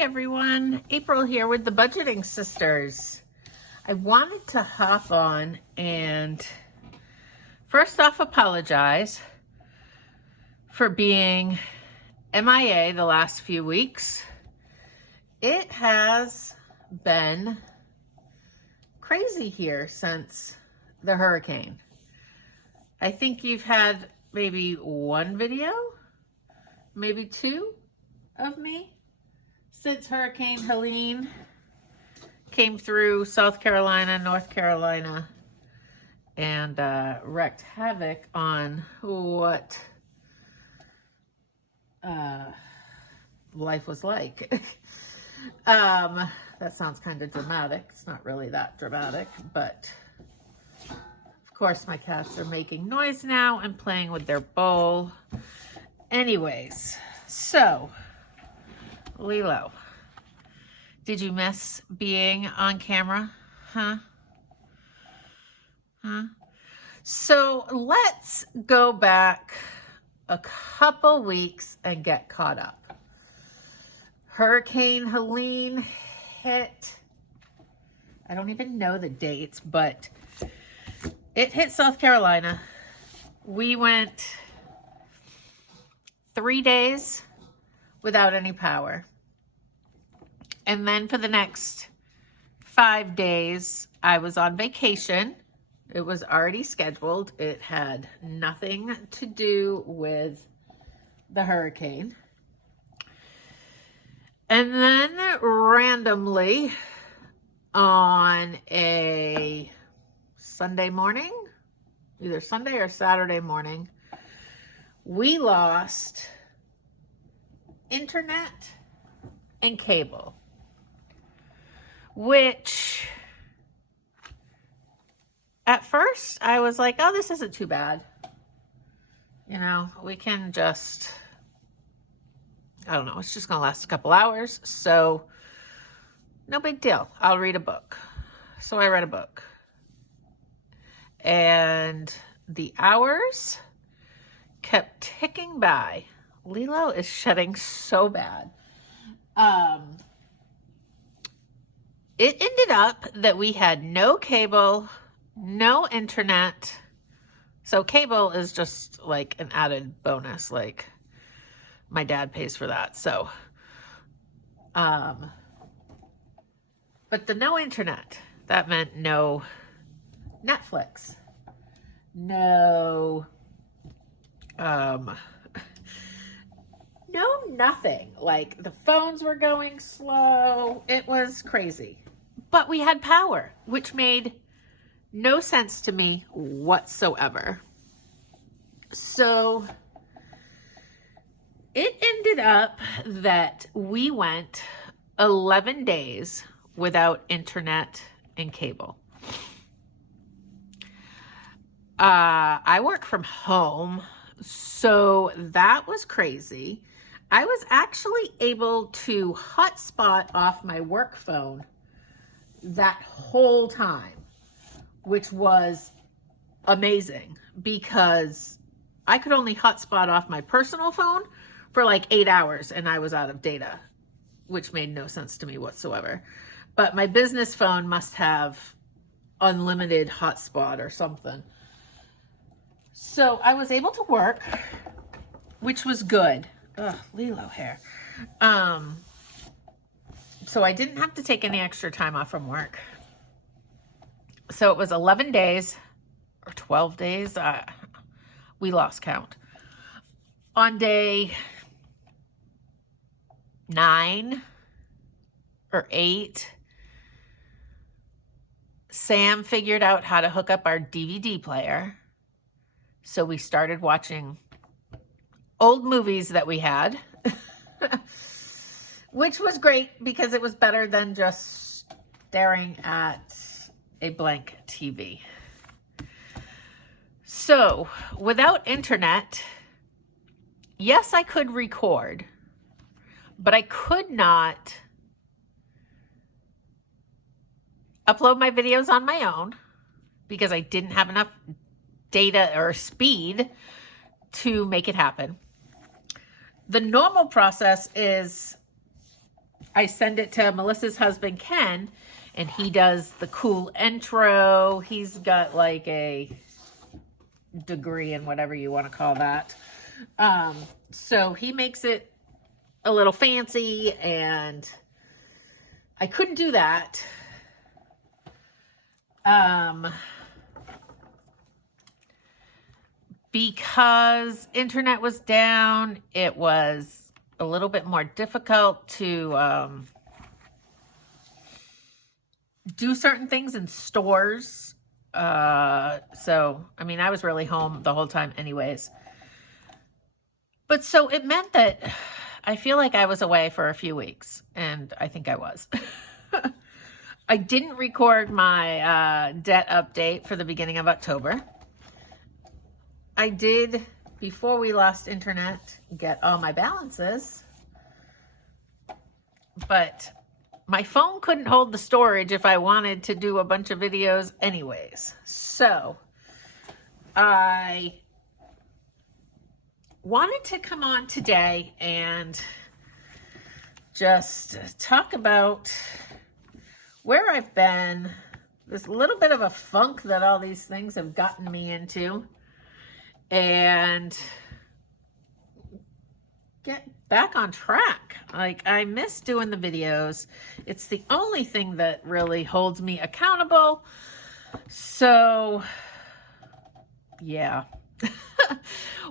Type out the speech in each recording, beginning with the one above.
everyone, April here with the Budgeting Sisters. I wanted to hop on and first off apologize for being MIA the last few weeks. It has been crazy here since the hurricane. I think you've had maybe one video, maybe two of me since Hurricane Helene came through South Carolina, North Carolina, and wreaked havoc on what life was like. That sounds kind of dramatic. It's not really that dramatic, but of course my cats are making noise now and playing with their bowl. Anyways, so Lilo, did you miss being on camera? Huh? So let's go back a couple weeks and get caught up. Hurricane Helene hit, I don't even know the dates, but it hit South Carolina. We went 3 days without any power. And then for the next 5 days, I was on vacation. It was already scheduled. It had nothing to do with the hurricane. And then randomly on a Sunday morning, either Sunday or Saturday morning, we lost internet and cable, which at first I was like, oh, this isn't too bad. You know, we can just, I don't know, it's just gonna last a couple hours, so no big deal. I'll read a book. So I read a book. And the hours kept ticking by. Lilo is shedding so bad. It ended up that we had no cable, no internet. So cable is just like an added bonus. Like my dad pays for that. So, but the no internet, that meant no Netflix, no, no nothing. Like the phones were going slow. It was crazy. But we had power, which made no sense to me whatsoever. So it ended up that we went 11 days without internet and cable. I work from home, so that was crazy. I was actually able to hotspot off my work phone that whole time, which was amazing because I could only hotspot off my personal phone for like 8 hours and I was out of data, which made no sense to me whatsoever. But my business phone must have unlimited hotspot or something. So I was able to work, which was good. Ugh, Lilo hair. So I didn't have to take any extra time off from work. So it was 11 days or 12 days. We lost count. On day 9 or 8, Sam figured out how to hook up our DVD player. So we started watching old movies that we had, which was great because it was better than just staring at a blank TV. So without internet, yes, I could record, but I could not upload my videos on my own because I didn't have enough data or speed to make it happen. The normal process is I send it to Melissa's husband, Ken, and he does the cool intro. He's got like a degree in whatever you want to call that. So he makes it a little fancy, and I couldn't do that. Because internet was down, it was a little bit more difficult to do certain things in stores. So, I mean, I was really home the whole time anyways. But so it meant that I feel like I was away for a few weeks, and I think I was. I didn't record my debt update for the beginning of October. I did, before we lost internet, get all my balances, but my phone couldn't hold the storage if I wanted to do a bunch of videos anyways. So I wanted to come on today and just talk about where I've been, this little bit of a funk that all these things have gotten me into, and get back on track. Like, I miss doing the videos. It's the only thing that really holds me accountable. So, yeah.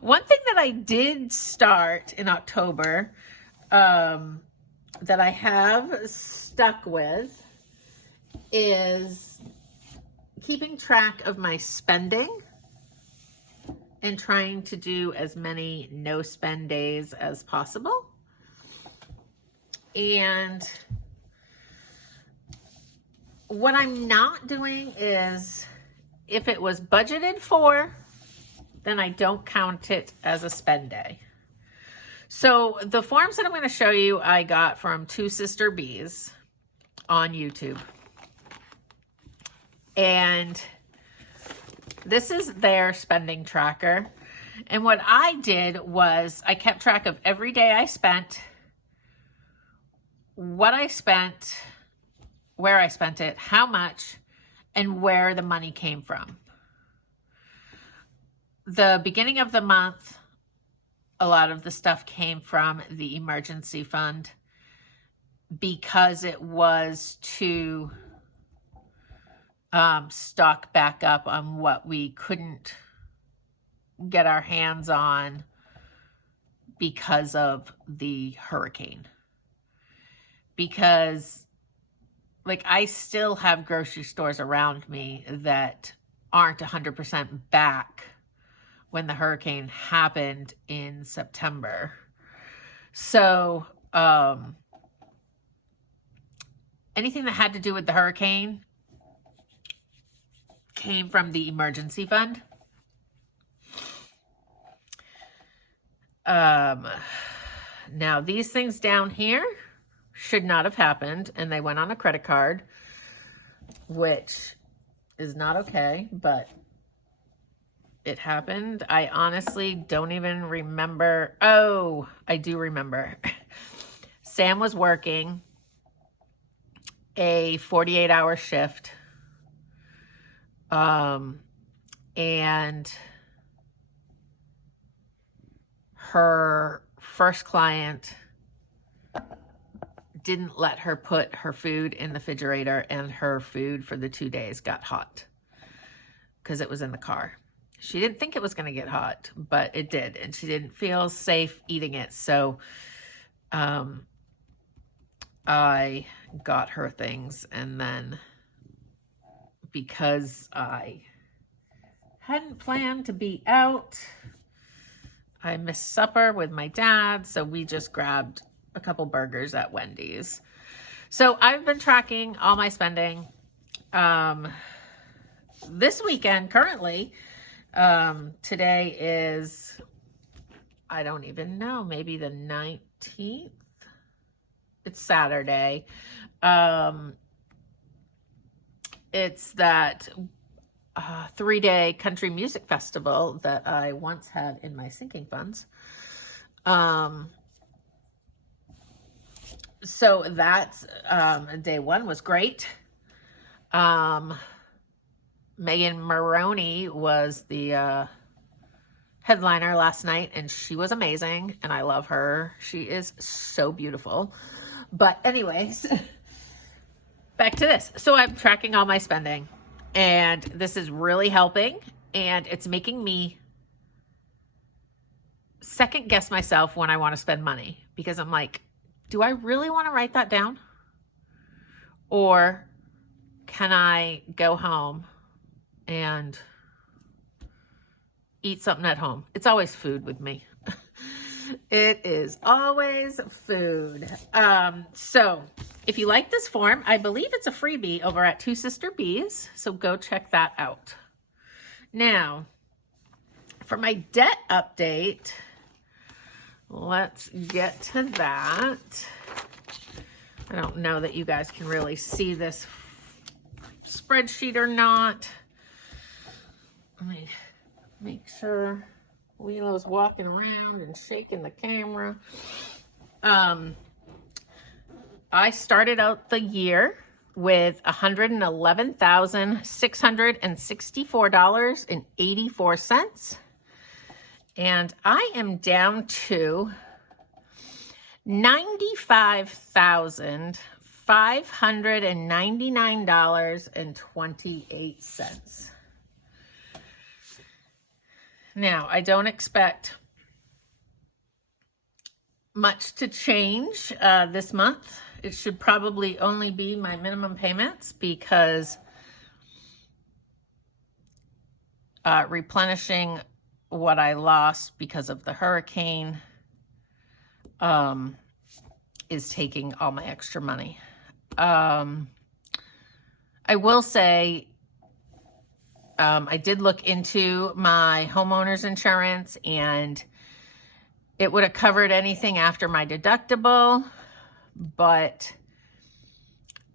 One thing that I did start in October, that I have stuck with, is keeping track of my spending and trying to do as many no spend days as possible. And what I'm not doing is, if it was budgeted for, then I don't count it as a spend day. So the forms that I'm going to show you, I got from Two Sister Bees on YouTube. And this is their spending tracker. And what I did was I kept track of every day I spent, what I spent, where I spent it, how much, and where the money came from. The beginning of the month, a lot of the stuff came from the emergency fund because it was to stock back up on what we couldn't get our hands on because of the hurricane. Because, like, I still have grocery stores around me that aren't 100% back when the hurricane happened in September. So, anything that had to do with the hurricane came from the emergency fund. Now, these things down here should not have happened, and they went on a credit card, which is not okay, but it happened. I honestly don't even remember. Oh, I do remember. Sam was working a 48-hour shift. And her first client didn't let her put her food in the refrigerator, and her food for the 2 days got hot because it was in the car. She didn't think it was going to get hot, but it did, and she didn't feel safe eating it. So I got her things, and then because I hadn't planned to be out, I missed supper with my dad, so we just grabbed a couple burgers at Wendy's. So I've been tracking all my spending. This weekend, currently, today is, I don't even know, maybe the 19th. It's Saturday. It's that 3-day country music festival that I once had in my sinking funds. So that's, day one was great. Megan Maroney was the headliner last night, and she was amazing, and I love her. She is so beautiful. But anyways, back to this. So I'm tracking all my spending, and this is really helping, and it's making me second guess myself when I want to spend money, because I'm like, do I really want to write that down? Or can I go home and eat something at home? It's always food with me. It is always food. So if you like this form, I believe it's a freebie over at Two Sister Bees. So go check that out. Now, for my debt update, let's get to that. I don't know that you guys can really see this spreadsheet or not. Let me make sure. Lilo's walking around and shaking the camera. I started out the year with $111,664.84. And I am down to $95,599.28. Now, I don't expect much to change this month. It should probably only be my minimum payments, because replenishing what I lost because of the hurricane is taking all my extra money. I will say, I did look into my homeowner's insurance, and it would have covered anything after my deductible, but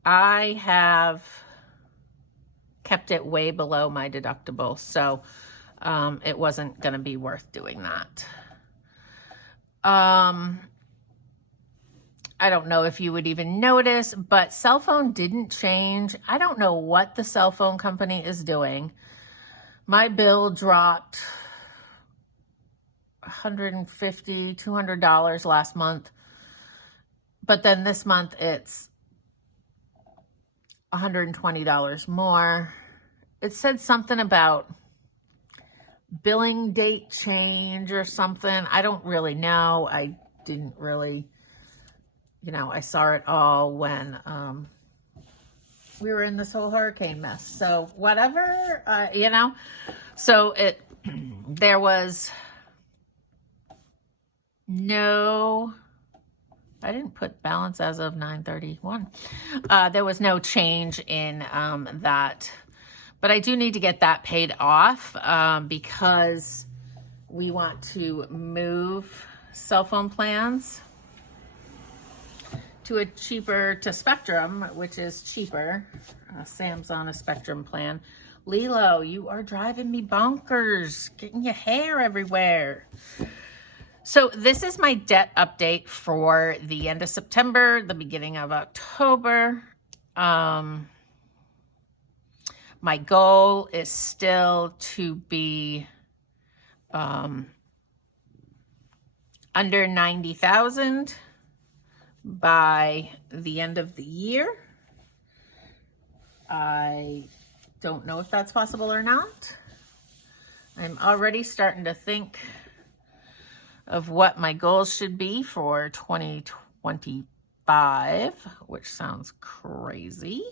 I have kept it way below my deductible, so it wasn't going to be worth doing that. I don't know if you would even notice, but cell phone didn't change. I don't know what the cell phone company is doing. My bill dropped $150, $200 last month. But then this month it's $120 more. It said something about billing date change or something. I don't really know. I didn't really, I saw it all when we were in this whole hurricane mess. So whatever, so there was no, I didn't put balance as of 9/31. There was no change in that, but I do need to get that paid off because we want to move cell phone plans to Spectrum, which is cheaper. Sam's on a Spectrum plan. Lilo, you are driving me bonkers, getting your hair everywhere. So this is my debt update for the end of September, the beginning of October. My goal is still to be under 90,000 by the end of the year. I don't know if that's possible or not. I'm already starting to think of what my goals should be for 2025, which sounds crazy.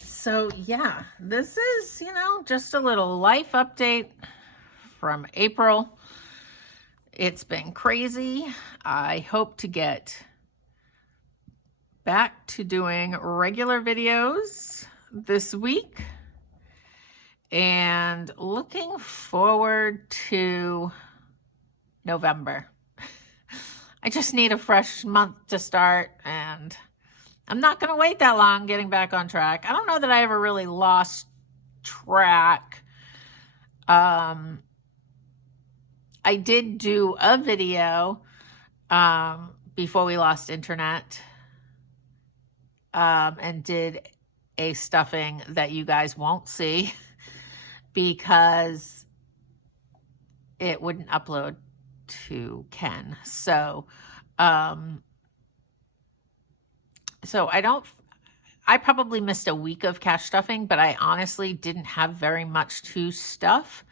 So yeah, this is, just a little life update from April. It's been crazy. I hope to get back to doing regular videos this week, and looking forward to November. I just need a fresh month to start, and I'm not going to wait that long getting back on track. I don't know that I ever really lost track. I did do a video before we lost internet, and did a stuffing that you guys won't see because it wouldn't upload to Ken. So I probably missed a week of cash stuffing, but I honestly didn't have very much to stuff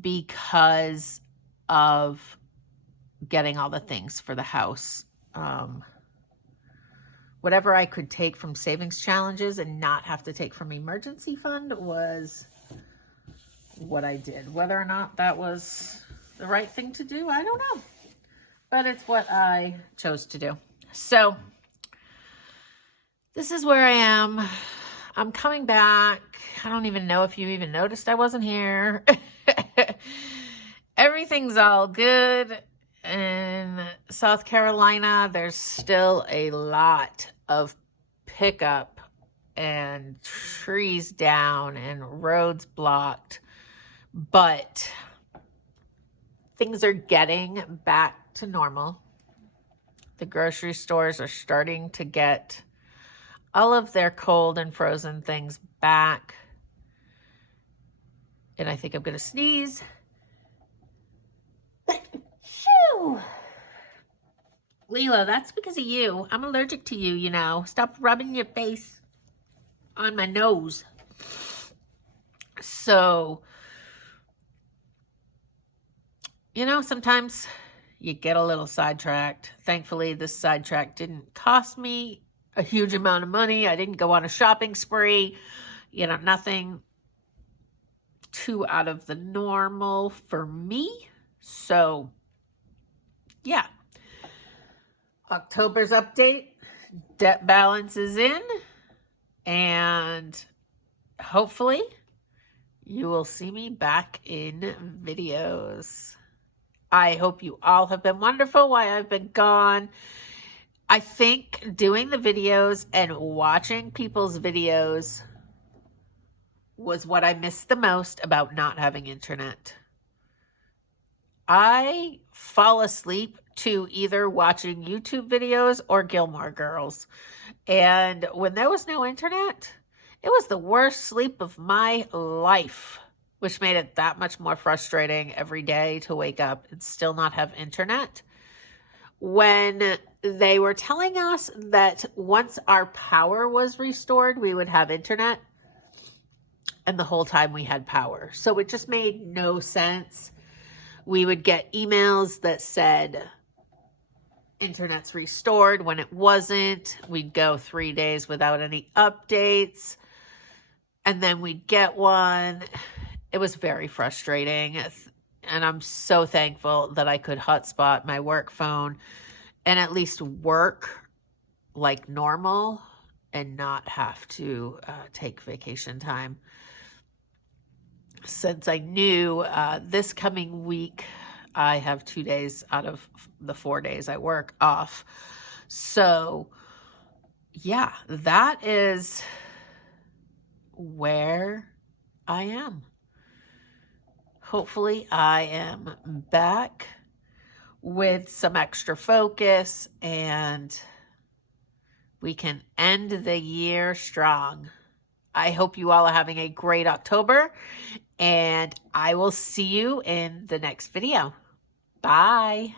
because of getting all the things for the house. Whatever I could take from savings challenges and not have to take from emergency fund was what I did. Whether or not that was the right thing to do, I don't know. But it's what I chose to do. So this is where I am. I'm coming back. I don't even know if you even noticed I wasn't here. Everything's all good. In South Carolina, there's still a lot of pickup and trees down and roads blocked, but things are getting back to normal. The grocery stores are starting to get all of their cold and frozen things back. And I think I'm going to sneeze. Shoo! Lila, that's because of you. I'm allergic to you, you know. Stop rubbing your face on my nose. So, you know, sometimes you get a little sidetracked. Thankfully, this sidetrack didn't cost me a huge amount of money. I didn't go on a shopping spree. You know, nothing too out of the normal for me. So, yeah. October's update. Debt balance is in. And hopefully you will see me back in videos. I hope you all have been wonderful while I've been gone. I think doing the videos and watching people's videos was what I missed the most about not having internet. I fall asleep to either watching YouTube videos or Gilmore Girls. And when there was no internet, it was the worst sleep of my life, which made it that much more frustrating every day to wake up and still not have internet. When they were telling us that once our power was restored, we would have internet, and the whole time we had power. So it just made no sense. We would get emails that said internet's restored when it wasn't. We'd go 3 days without any updates, and then we'd get one. It was very frustrating. And I'm so thankful that I could hotspot my work phone and at least work like normal and not have to take vacation time. Since I knew this coming week, I have 2 days out of the 4 days I work off. So, yeah, that is where I am. Hopefully I am back with some extra focus and we can end the year strong. I hope you all are having a great October, and I will see you in the next video. Bye.